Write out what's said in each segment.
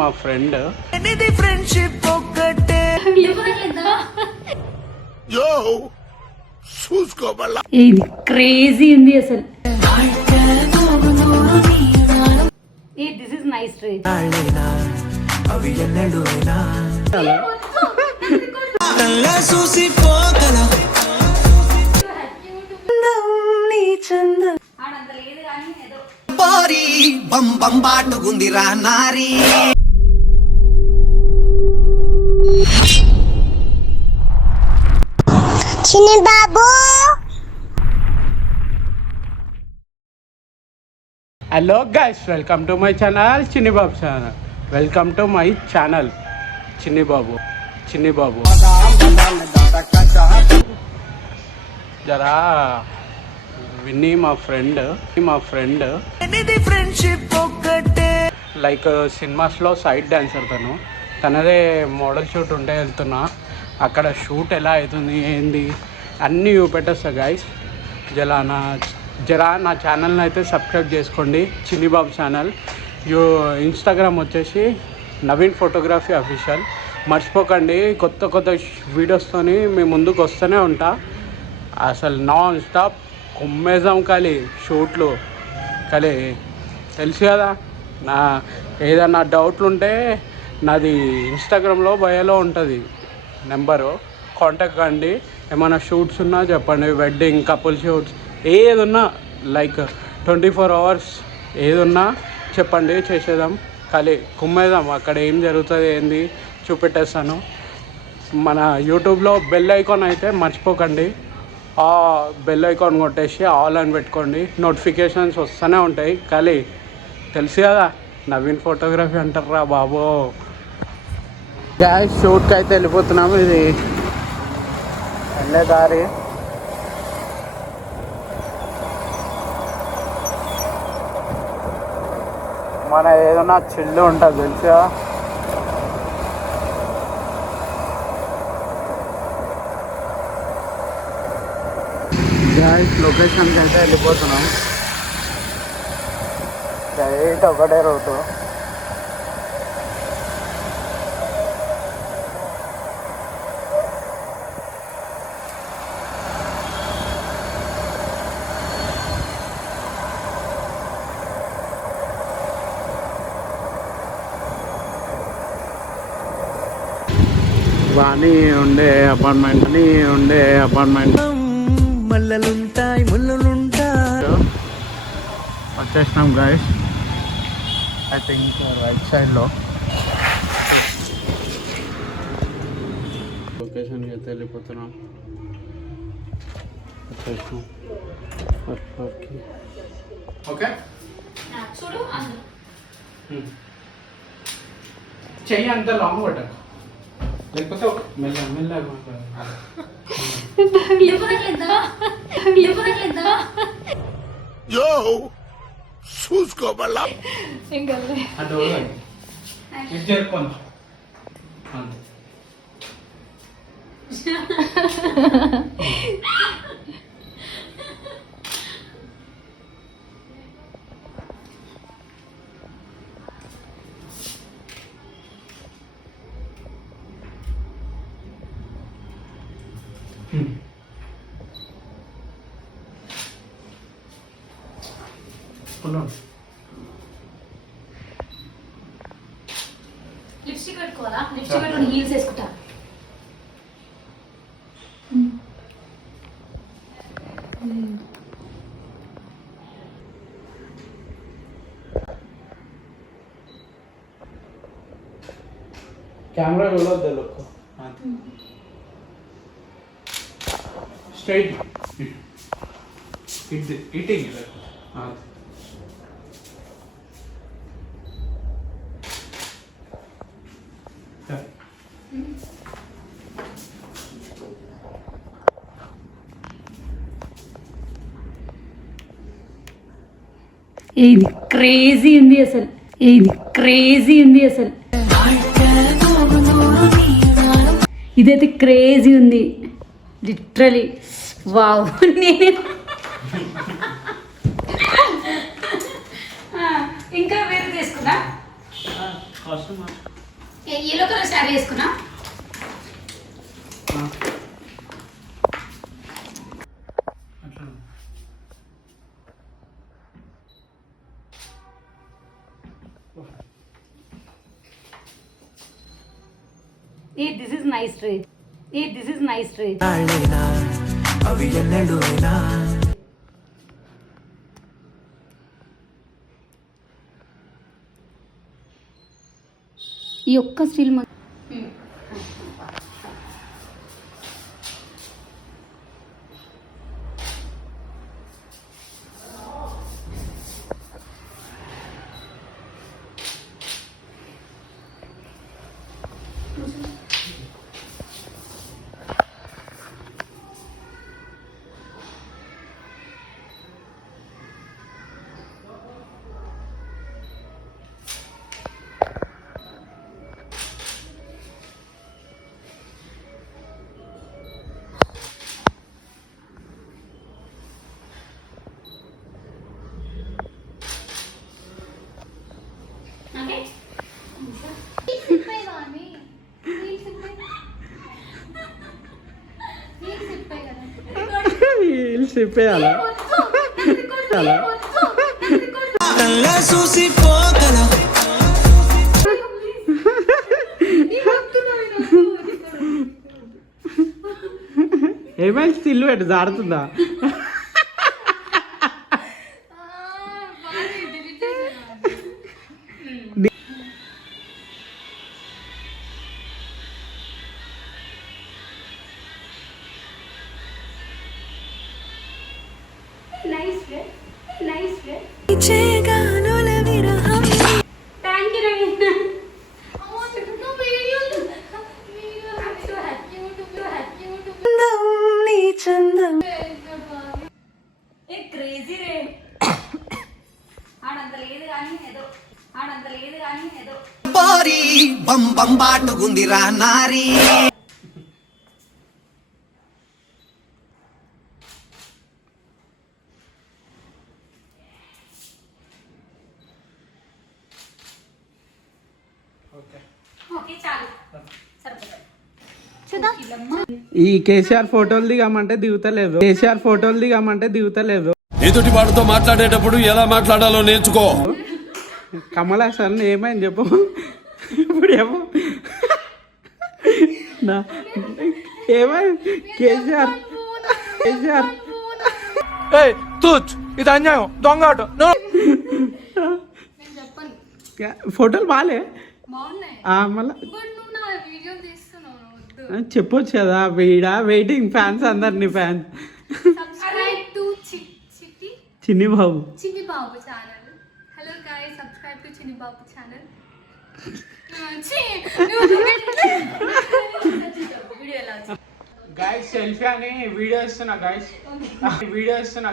మా friend. Friendship ఒక్కటే చూసుకోబల్లా. ఇది క్రేజీ ఉంది అసలు. This is nice treat. అవి ఎన్నడూ బంబాటుకుందిరా నారీ. Chinni Babu. Hello guys, welcome to my channel Chinni Babu channel. Welcome to my channel Chinni Babu. జరా విన్నీ మా ఫ్రెండ్ ఫ్రెండ్షిప్ ఒక్కటే. లైక్ సినిమాస్లో సైడ్ డాన్సర్ తనదే మోడల్ షూట్ ఉంటే వెళ్తున్నా. అక్కడ షూట్ ఎలా అవుతుంది ఏంది అన్నీ చూపెట్టేస్తా గైస్. జరా నా ఛానల్ని అయితే సబ్స్క్రైబ్ చేసుకోండి, చిన్ని బాబు ఛానల్. ఇన్స్టాగ్రామ్ వచ్చేసి నవీన్ ఫోటోగ్రఫీ అఫీషియల్. మర్చిపోకండి, కొత్త వీడియోస్తోని మీ ముందుకు వస్తూనే ఉంటా. అసలు నాన్ స్టాప్ కుమ్మేజాం ఖాళీ షూట్లు ఖాళీ. తెలుసు కదా, నా ఏదన్నా డౌట్లు ఉంటే నాది ఇన్స్టాగ్రామ్లో బయోలో ఉంటుంది నెంబరు, కాంటాక్ట్ కండి. ఏమైనా షూట్స్ ఉన్నా చెప్పండి, వెడ్డింగ్, కపుల్ షూట్స్ ఏదున్నా, లైక్ 24 hours ఏదున్నా చెప్పండి, చేసేద్దాం. ఖాళీ కుమ్మేద్దాం. అక్కడ ఏం జరుగుతుంది ఏంది చూపెట్టేస్తాను. మన యూట్యూబ్లో బెల్ ఐకాన్ అయితే మర్చిపోకండి, ఆ బెల్ ఐకాన్ కొట్టేసి ఆల్ అని పెట్టుకోండి, నోటిఫికేషన్స్ వస్తూనే ఉంటాయి. ఖాళీ తెలుసు కదా, నవీన్ ఫోటోగ్రఫీ అంటారా బాబో. గ్యాస్ షూట్కి అయితే వెళ్ళిపోతున్నాము. ఇది వెళ్ళే దారి. మన ఏదైనా చిల్లు ఉంటుంది తెలుసా. గ్యాస్ లొకేషన్కి అయితే వెళ్ళిపోతున్నాం. డైరెక్ట్ ఒకటే రూటు. వాణి ఉండే అపార్ట్మెంట్ మల్లలుంటాయి ముళ్ళులుంటాయి. వచ్చేసినాం గైస్. ఐ థింక్ రైట్ సైడ్లో లొకేషన్కి అయితే వెళ్ళిపోతున్నాం. వచ్చేసినాం. ఓకే, చెయ్యి అంత లాంగ్ పట్టకు, లేకపోతే మెల్లగా చూసుకోబల్లా. లిప్స్టిక్ పెట్టుకోవాలా? లిప్స్టిక్ పెట్టుకుని హీల్స్ వేసుకుంటా. कैमरा बोलो दे लोग को स्ट्रेट हिटिंग है हाँ. ఇది క్రేజీ ఉంది అసలు. ఇదైతే క్రేజీ ఉంది లిటరలీ. వావ్. నేను ఇంకా వేరే తీసుకున్నా. అవసరమా? ఎల్లో కలర్ శారీ వేసుకున్నా. అట్లా this is nice dress. This is nice dress. నాళ్ళైనా అవి ఎన్నడూ అయినా ఈ ఒక్క స్టిల్ చెప్పేయాలా? కళ్ళ చూసిపోగల ఏమైనా స్టిల్ పెట్టు జారుతుందా? చేయగానుల విరహం థ్యాంక్ యూ రవీంద్ర. నీ చందం క్రేజీ రే. ఆడంత లేదు కానీ ఏదో బారి బం బం బాటుకుందిరా నారీ ఓకే చాలు సరిపోతుంది. చూద్దాం. ఈ కేసీఆర్ ఫోటోలు దిగమంటే దిగుతలేదు. ఎదుటి వాడితో మాట్లాడేటప్పుడు ఎలా మాట్లాడాలో నేర్చుకో. కమల్ హాసన్ ఏమైంది చెప్పు. ఇప్పుడు ఏమో ఏమైంది కేసీఆర్ ఇది అన్యాయం దొంగ ఆట ఫోటోలు బాగాలే బాగున్నాయి. మళ్ళా బట్ నువ్వు నా వీడియో తీస్తున్నావు. చెప్పొచ్చు కదా వీడ వెయిటింగ్ ఫ్యాన్స్ అందరినీ fans. Subscribe to Chinni Babu channel. Hello guys, subscribe to Chinni Babu channel. Video ఎలా వచ్చింది? గైస్ సెల్ఫీ అని వీడియో ఇస్తున్నా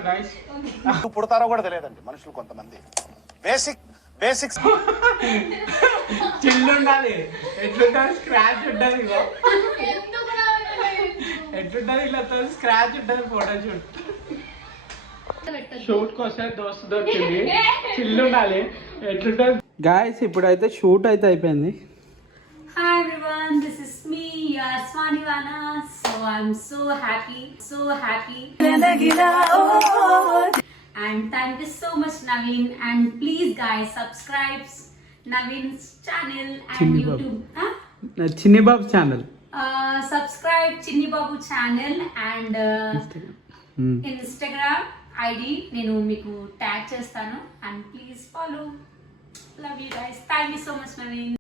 గైస్. పుడతారో కూడా తెలియదండి మనుషులు కొంతమంది. బేసిక్స్ చిల్లు ఉండాలి. ఎట్లుంటుంది స్క్రాచ్ ఉంటుంది. ఎట్లుంటుంది ఇలా స్క్రాచ్ ఉంటుంది. ఫోటో షూట్ కోసం దోస్తు దొరికింది. చిల్లు ఉండాలి. ఎట్లుంటుంది గాయస్. ఇప్పుడైతే షూట్ అయితే అయిపోయింది. Hi everyone, this is me, your Swanivana. So I'm so happy. And thank you so much Naveen, and please guys subscribe Naveen's channel and Chinni YouTube. చిన్ని Babu channel. Subscribe Chinni Babu channel and Instagram ID నేను మీకు tag చేస్తాను, and please follow. Love you guys. Thank you so much Naveen.